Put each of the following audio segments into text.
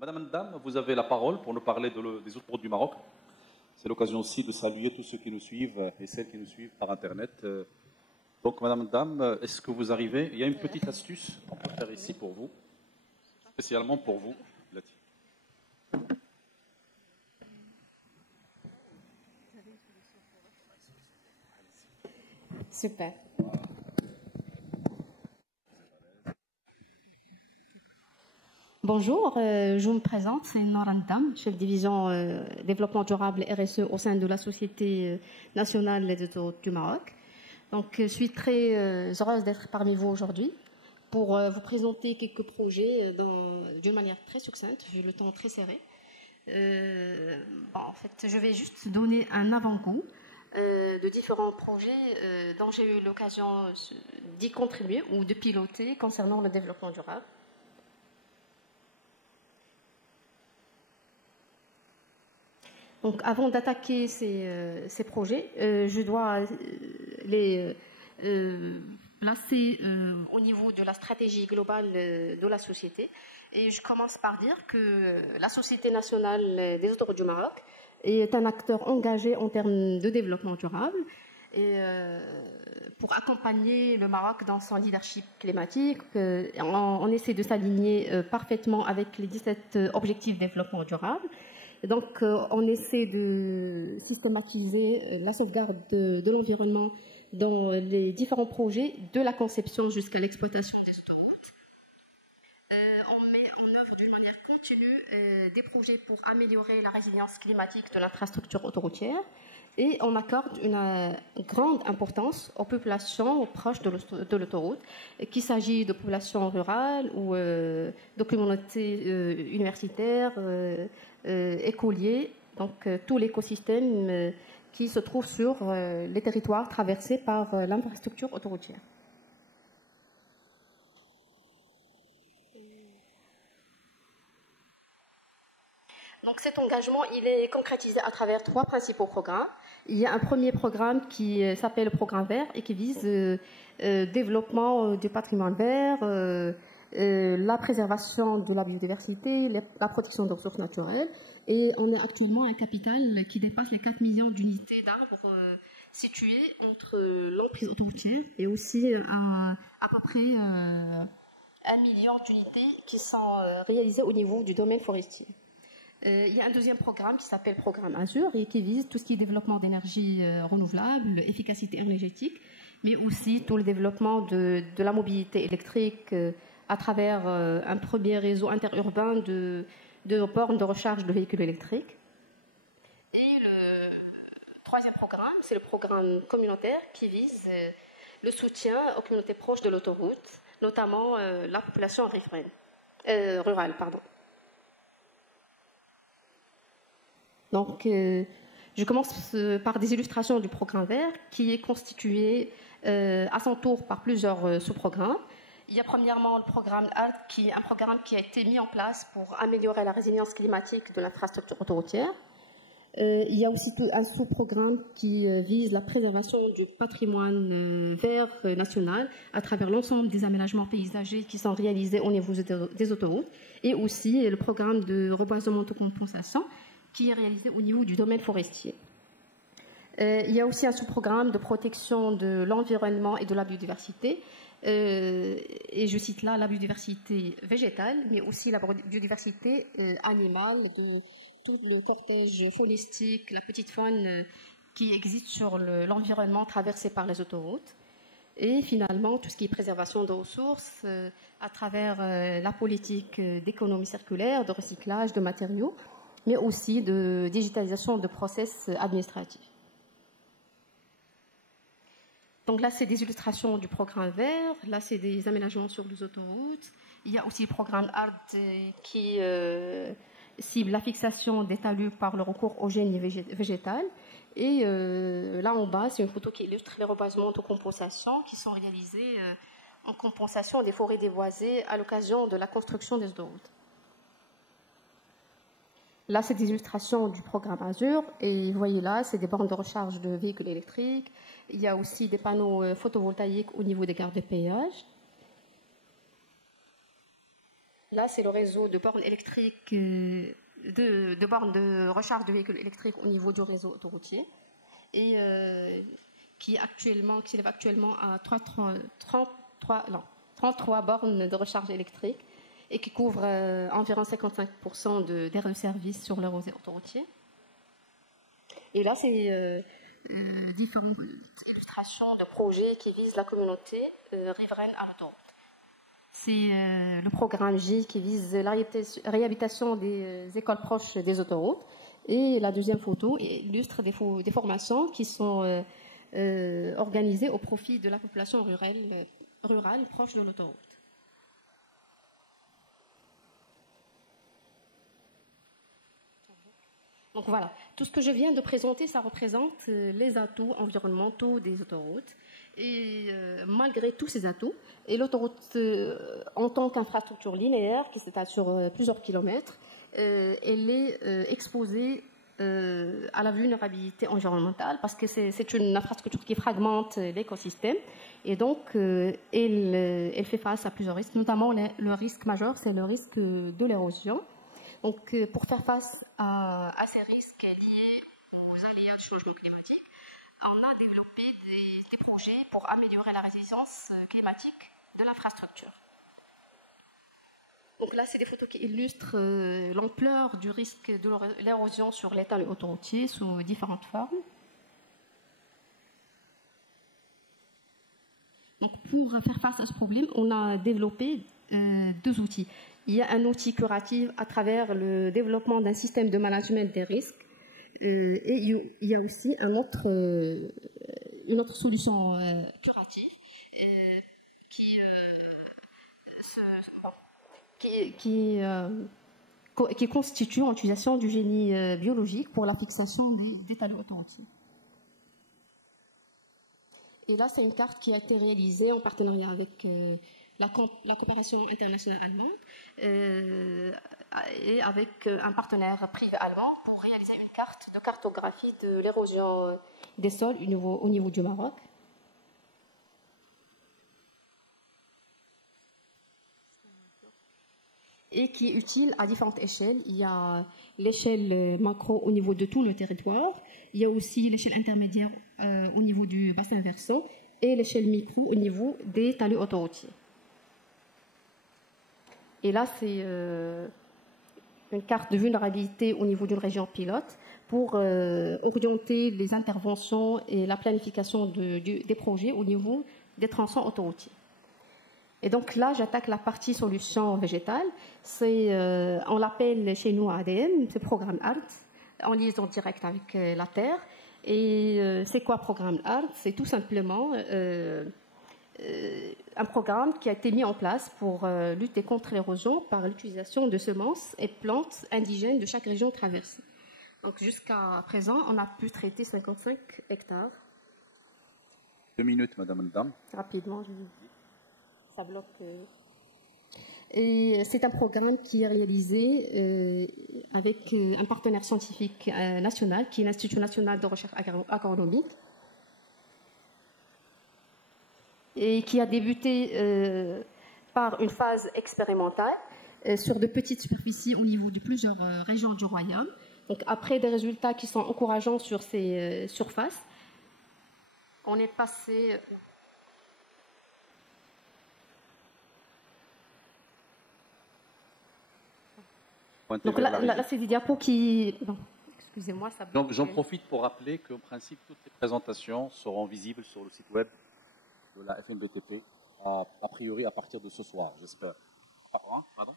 Madame, vous avez la parole pour nous parler des autoroutes du Maroc. C'est l'occasion aussi de saluer tous ceux qui nous suivent et celles qui nous suivent par Internet. Donc, Madame, est-ce que vous arrivez? Il y a une petite astuce qu'on peut faire ici pour vous, spécialement pour vous. Super. Bonjour, je me présente, c'est Noran Dam, chef de division développement durable RSE au sein de la Société nationale des autoroutes du Maroc. Donc, je suis très heureuse d'être parmi vous aujourd'hui pour vous présenter quelques projets d'une manière très succincte, j'ai le temps très serré. En fait, je vais juste donner un avant-goût de différents projets dont j'ai eu l'occasion d'y contribuer ou de piloter concernant le développement durable. Donc, avant d'attaquer ces projets, je dois les placer au niveau de la stratégie globale de la société. Et je commence par dire que la Société nationale des autoroutes du Maroc est un acteur engagé en termes de développement durable et pour accompagner le Maroc dans son leadership climatique. On essaie de s'aligner parfaitement avec les 17 objectifs de développement durable. Donc, on essaie de systématiser la sauvegarde de l'environnement dans les différents projets, de la conception jusqu'à l'exploitation des autoroutes. On met en œuvre d'une manière continue des projets pour améliorer la résilience climatique de l'infrastructure autoroutière et on accorde une grande importance aux populations proches de l'autoroute, qu'il s'agit de populations rurales ou de communautés universitaires, écoliers, donc tout l'écosystème qui se trouve sur les territoires traversés par l'infrastructure autoroutière. Donc cet engagement, il est concrétisé à travers 3 principaux programmes. Il y a un premier programme qui s'appelle le programme vert et qui vise développement du patrimoine vert, la préservation de la biodiversité, la protection des ressources naturelles. Et on est actuellement à un capital qui dépasse les 4 millions d'unités d'arbres situées entre l'emprise autoroutière et aussi à peu près 1 million d'unités qui sont réalisées au niveau du domaine forestier. Il y a un deuxième programme qui s'appelle Programme Azur et qui vise tout ce qui est développement d'énergie renouvelable, efficacité énergétique, mais aussi tout le développement de la mobilité électrique à travers un premier réseau interurbain de bornes de recharge de véhicules électriques. Et le troisième programme, c'est le programme communautaire qui vise le soutien aux communautés proches de l'autoroute, notamment la population rurale. Donc, je commence par des illustrations du programme vert qui est constitué à son tour par plusieurs sous-programmes. Il y a premièrement le programme ALT, qui est un programme qui a été mis en place pour améliorer la résilience climatique de l'infrastructure autoroutière. Il y a aussi un sous-programme qui vise la préservation du patrimoine vert national à travers l'ensemble des aménagements paysagers qui sont réalisés au niveau des autoroutes et aussi le programme de reboisement de compensation qui est réalisé au niveau du domaine forestier. Il y a aussi un sous-programme de protection de l'environnement et de la biodiversité. Et je cite là la biodiversité végétale, mais aussi la biodiversité animale, de tout le cortège faunistique, la petite faune qui existe sur l'environnement traversé par les autoroutes. Et finalement, tout ce qui est préservation de ressources à travers la politique d'économie circulaire, de recyclage de matériaux, mais aussi de digitalisation de process administratifs. Donc là, c'est des illustrations du programme vert. Là, c'est des aménagements sur les autoroutes. Il y a aussi le programme ART qui cible la fixation des talus par le recours au génie végétal. Et là, en bas, c'est une photo qui illustre les reboisements de compensation qui sont réalisés en compensation des forêts déboisées à l'occasion de la construction des autoroutes. Là, c'est des illustrations du programme Azur. Et vous voyez là, c'est des bornes de recharge de véhicules électriques. Il y a aussi des panneaux photovoltaïques au niveau des gares de péage. Là, c'est le réseau de bornes électriques, de bornes de recharge de véhicules électriques au niveau du réseau autoroutier, et qui s'élève actuellement à 33 bornes de recharge électrique et qui couvre environ 55% des aires de service sur le réseau autoroutier. Et là, c'est différentes illustrations de projets qui visent la communauté riveraine à l'autoroute. C'est le programme J qui vise la réhabilitation des écoles proches des autoroutes. Et la deuxième photo illustre des formations qui sont organisées au profit de la population rurale proche de l'autoroute. Donc voilà, tout ce que je viens de présenter, ça représente les atouts environnementaux des autoroutes. Et malgré tous ces atouts, et l'autoroute en tant qu'infrastructure linéaire qui s'étale sur plusieurs kilomètres, elle est exposée à la vulnérabilité environnementale parce que c'est une infrastructure qui fragmente l'écosystème et donc elle fait face à plusieurs risques, notamment le risque majeur, c'est le risque de l'érosion. Donc, pour faire face à ces risques liés aux aléas du changement climatique, on a développé des projets pour améliorer la résilience climatique de l'infrastructure. Donc là, c'est des photos qui illustrent l'ampleur du risque de l'érosion sur l'étang autoroutier sous différentes formes. Donc, pour faire face à ce problème, on a développé deux outils. Il y a un outil curatif à travers le développement d'un système de management des risques. Et il y a aussi une autre solution curative qui constitue l'utilisation du génie biologique pour la fixation des talus autoroutiers. Et là, c'est une carte qui a été réalisée en partenariat avec la coopération internationale allemande et avec un partenaire privé allemand pour réaliser une carte de cartographie de l'érosion des sols au niveau du Maroc. Et qui est utile à différentes échelles. Il y a l'échelle macro au niveau de tout le territoire, il y a aussi l'échelle intermédiaire au niveau du bassin versant et l'échelle micro au niveau des talus autoroutiers. Et là, c'est une carte de vulnérabilité au niveau d'une région pilote pour orienter les interventions et la planification des projets au niveau des tronçons autoroutiers. Et donc là, j'attaque la partie solution végétale. On l'appelle chez nous ADM, c'est programme ART, en liaison directe avec la Terre. Et c'est quoi programme ART? C'est tout simplement un programme qui a été mis en place pour lutter contre l'érosion par l'utilisation de semences et plantes indigènes de chaque région traversée. Donc jusqu'à présent, on a pu traiter 55 hectares. 2 minutes, madame. Rapidement, je vous dis. Ça bloque. Et c'est un programme qui est réalisé avec un partenaire scientifique national, qui est l'Institut national de recherche agronomique, et qui a débuté par une phase expérimentale sur de petites superficies au niveau de plusieurs régions du royaume. Donc, après des résultats qui sont encourageants sur ces surfaces, on est passé. Donc là c'est des diapos qui. Non, excusez-moi, ça. Donc j'en profite pour rappeler qu'en principe, toutes les présentations seront visibles sur le site web de la FNBTP, a priori à partir de ce soir, j'espère. Pardon.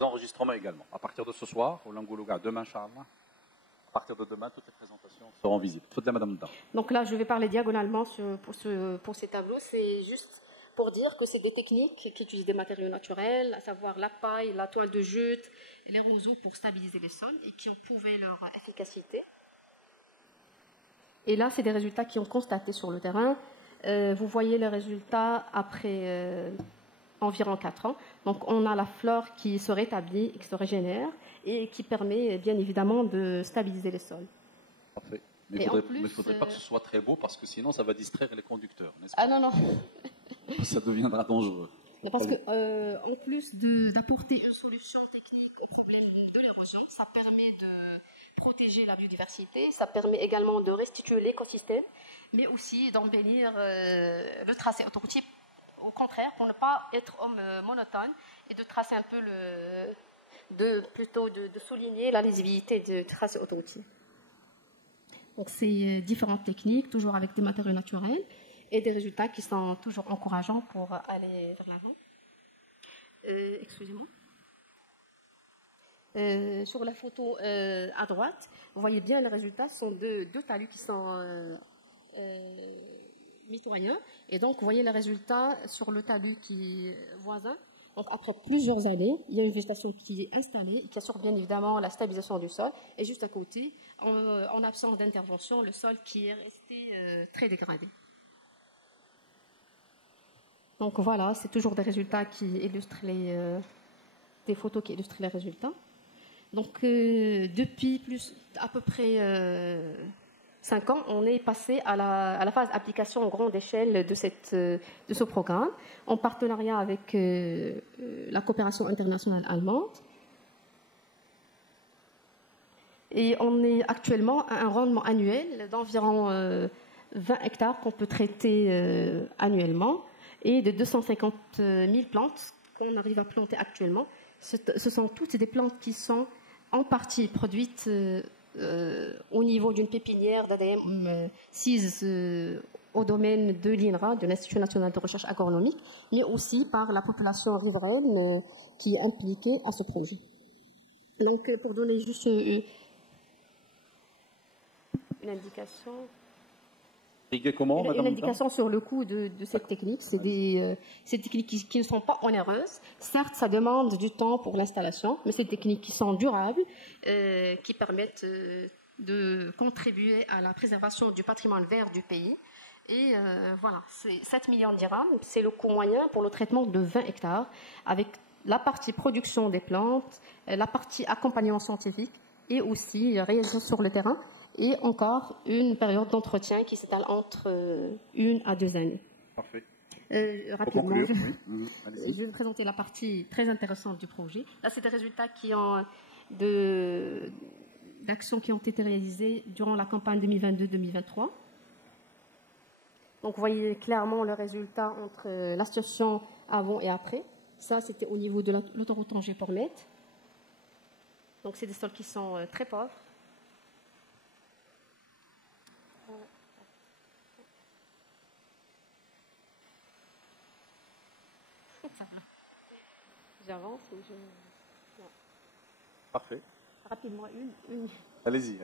D'enregistrement également. À partir de ce soir, au Langologa, demain, Inch'Allah, à partir de demain, toutes les présentations seront visibles. Madame Dam. Donc là, je vais parler diagonalement pour ces tableaux. C'est juste pour dire que c'est des techniques qui utilisent des matériaux naturels, à savoir la paille, la toile de jute, les roseaux pour stabiliser les sols et qui ont prouvé leur efficacité. Et là, c'est des résultats qui ont constaté sur le terrain. Vous voyez les résultats après environ 4 ans. Donc, on a la flore qui se rétablit, qui se régénère et qui permet bien évidemment de stabiliser les sols. Parfait. Mais il ne faudrait pas que ce soit très beau parce que sinon, ça va distraire les conducteurs, n'est-ce pas? Ah non, non. Ça deviendra dangereux. Parce que, en plus d'apporter une solution technique au problème de l'érosion, ça permet de protéger la biodiversité, ça permet également de restituer l'écosystème, mais aussi d'embellir le tracé autoroutier, au contraire, pour ne pas être monotone et de tracer un peu plutôt de souligner la lisibilité du tracé autoroutier. Donc, c'est différentes techniques, toujours avec des matériaux naturels et des résultats qui sont toujours encourageants pour aller vers l'avant. Excusez-moi. Sur la photo à droite, vous voyez bien les résultats sont deux talus qui sont mitoyens. Et donc, vous voyez les résultats sur le talus qui est voisin. Donc, après plusieurs années, il y a une végétation qui est installée, qui assure bien évidemment la stabilisation du sol. Et juste à côté, en absence d'intervention, le sol qui est resté très dégradé. Donc voilà, c'est toujours des résultats qui illustrent des photos qui illustrent les résultats. Donc depuis à peu près 5 ans, on est passé à la phase application en grande échelle de ce programme, en partenariat avec la coopération internationale allemande. Et on est actuellement à un rendement annuel d'environ 20 hectares qu'on peut traiter annuellement et de 250 000 plantes qu'on arrive à planter actuellement. Ce sont toutes des plantes qui sont en partie produites au niveau d'une pépinière d'ADM 6 au domaine de l'INRA, de l'Institut national de recherche agronomique, mais aussi par la population riveraine qui est impliquée à ce projet. Donc, pour donner juste une indication. Une indication sur le coût de cette technique. C'est des techniques qui ne sont pas onéreuses. Certes, ça demande du temps pour l'installation, mais c'est des techniques qui sont durables, qui permettent de contribuer à la préservation du patrimoine vert du pays. Et voilà, c'est 7 millions de dirhams. C'est le coût moyen pour le traitement de 20 hectares, avec la partie production des plantes, la partie accompagnement scientifique et aussi réalisation sur le terrain. Et encore une période d'entretien qui s'étale entre 1 à 2 années. Parfait. Rapidement, je vais vous présenter la partie très intéressante du projet. Là, c'est des résultats d'actions qui ont été réalisées durant la campagne 2022-2023. Donc, vous voyez clairement le résultat entre la situation avant et après. Ça, c'était au niveau de l'autoroute Angers-Pormet. Donc, c'est des sols qui sont très pauvres. J'avance ou je... Non. Parfait. Rapidement, une. Allez-y.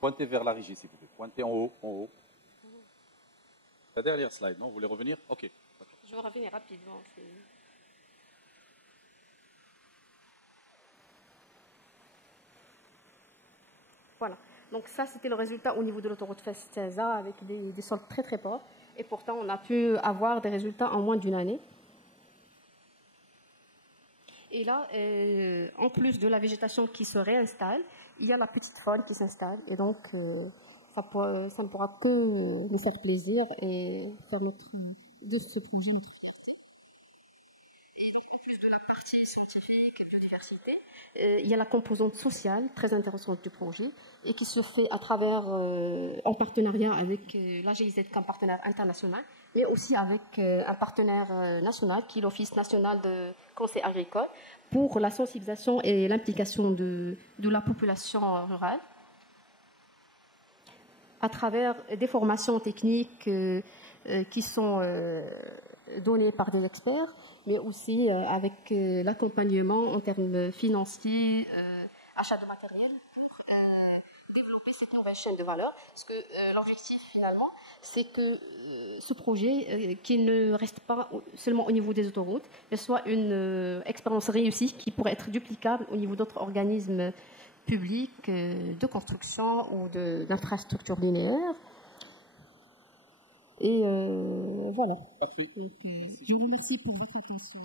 Pointez vers la régie, s'il vous plaît. Pointez en haut. La dernière slide, non? Vous voulez revenir? Ok. Je vais revenir rapidement. Voilà. Donc ça, c'était le résultat au niveau de l'autoroute Festeza avec des sols très très pauvres. Et pourtant, on a pu avoir des résultats en moins d'une année. Et là, en plus de la végétation qui se réinstalle, il y a la petite faune qui s'installe. Et donc, ça ne pourra que nous faire plaisir et permettre de ce projet notre fierté. Et donc, en plus de la partie scientifique et biodiversité, il y a la composante sociale très intéressante du projet et qui se fait à travers, en partenariat avec la GIZ comme partenaire international, mais aussi avec un partenaire national qui est l'Office national de conseil agricole pour la sensibilisation et l'implication de la population rurale à travers des formations techniques qui sont données par des experts, mais aussi avec l'accompagnement en termes financiers, achat de matériel, pour développer cette nouvelle chaîne de valeur. Parce que l'objectif, finalement, c'est que ce projet, qui ne reste pas seulement au niveau des autoroutes, mais soit une expérience réussie qui pourrait être duplicable au niveau d'autres organismes publics de construction ou d'infrastructures linéaires. Et voilà. Parfait. Donc, je vous remercie pour votre attention.